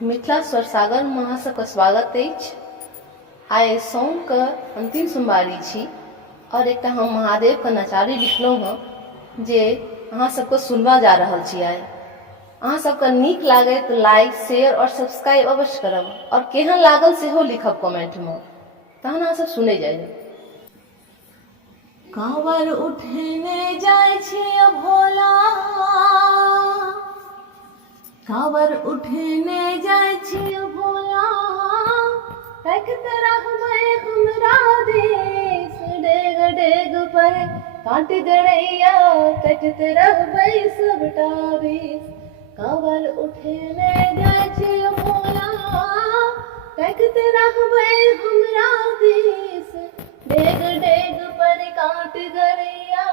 मिथिला स्वर सागर में अहाँ सबके स्वागत अछि। आइ साउन के अंतिम सोमवारी छी और एक हम महादेव के नचारी लिखलहुँ हँ जे अहाँ सबके सुनबा जा रहल छी। आइ अहाँ सबके नीक लागे तो लाइक शेयर और सब्सक्राइब अवश्य करब और केहन लागल सेहो लिखब कमेंट में। तहन अहाँ सब सुनै जाइए। कांवर उठेने जाय छिय भोला, कांवर उठेने जाय छिय भोला, तकत रहबै हमरा देश। डेग डेग पर काट गड़ैया, तकत रहबै सबटा बेस। कांवर उठेने जाय छिय भोला, तकत रहबै हमरा देश। डेग डेग पर काट गड़ैया,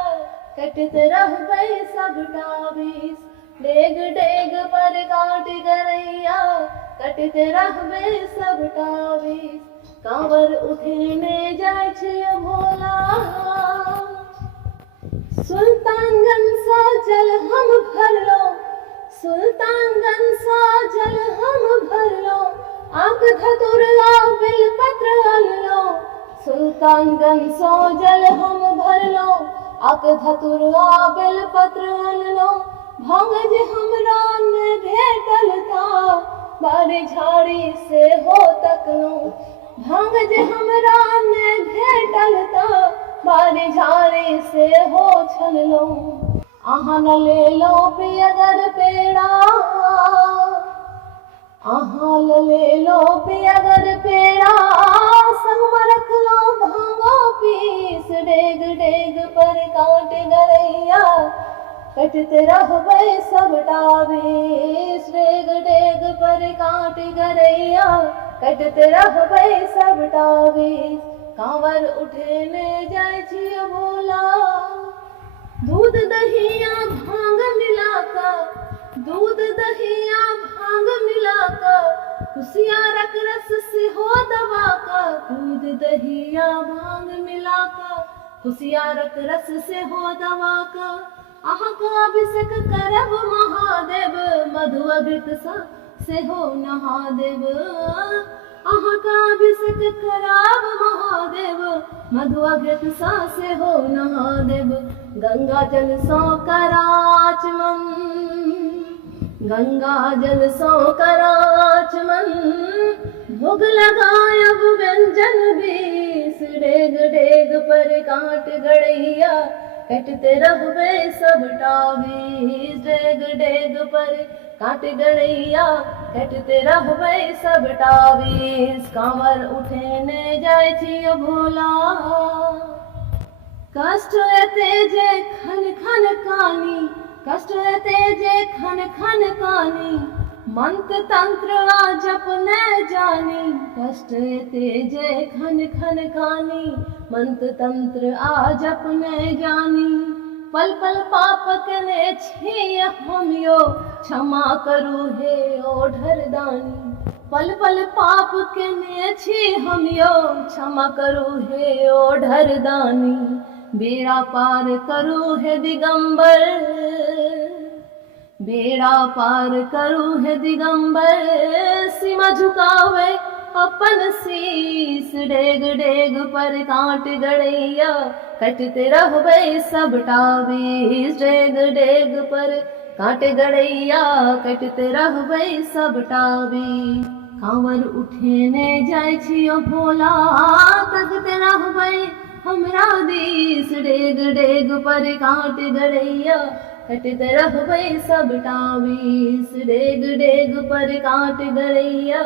कटत रहबै सबटा बेस। डेग डेग पर काट गड़ैया, कटत रहबै सबटा बेस। कांवर उठेने जाय छिय भोला, सुल्तानगंज सा जल हम भरलहुँ, सुल्तानगंज सा जल हम भरलहुँ। आक धतुरवा बेलपत्र अनलहुँ, सुल्तानगंज सा जल हम भरलहुँ। आक धतुरवा बेलपत्र अनलहुँ। भांग जे हमरा ने भेटल था, बारी झाड़ी से हो तकलहुँ। भांग जे हमरा ने भेटल था, बारी झाड़ी से हो छललहुँ। अहाँ न लेलहुँ पियगर पेड़ा, अहाँ लेलहुँ पियगर पेड़ा, संगमे रखलहुँ भांगो पीस। डेग डेग पर काट गड़ैया, कटत रहबै सबटा बेस। डेग डेग पर काट गड़ैया, कटत रहबै सबटा बेस। कांवर उठेने जाय छिय भोला, दूध दहिया भांग मिलाकर, दूध दहिया भांग मिलाकर, कुसियारक रस सेहो दबाकर। दूध दहिया भांग मिलाकर, कुसियारक रस सेहो दबाकर। अहाँके अभिषेक करब महादेव, मधु अमृत सा सेहो नहा देब। अहाँके अभिषेक करब महादेव, मधु अमृत सा सेहो नहा देब। गंगा जल सँ कराचमन, गंगा जल सँ कराचमन, भोग लगायब व्यंजन बीस। डेग डेग पर काट गड़ैया, कटते रहबै सबटा बेस। डेग डेग पर काट गड़ैया, कटते रहबै सबटा बेस। कांवर उठेने जाय छिय भोला, कष्ट एते जे खन खन कानी, कष्ट एते जे खन खन कानी, मंत्र तंत्र आ जप न जानी। कष्ट एते जे खन खन कानी, मंत्र तंत्र आ जप न जानी। पल पल पाप केने छी हम यो, क्षमा करू हे ओढ़र दानी। पल पल पाप केने छी हम यो, क्षमा करू हे ओढ़र दानी। बेड़ा पार करू हे दिगंबर, बेड़ा पार करू हे दिगंबर, सीमा झुकावे अपन शीस। डेग डेग पर काट गड़ैया, कटते रहबै सबटा बेस। डेग डेग पर काट गड़ैया, कटते रहबै सबटा बेस। कांवर उठेने जाय छिय भोला, तकते रहबै हमरा देश। डेग डेग पर काट गड़ैया, कटत रहबै सबटा बेस। डेग डेग पर काट गड़ैया,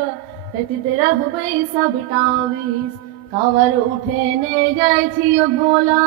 कटत रहबै सबटा बेस। कांवर उठेने जाय छिय भोला।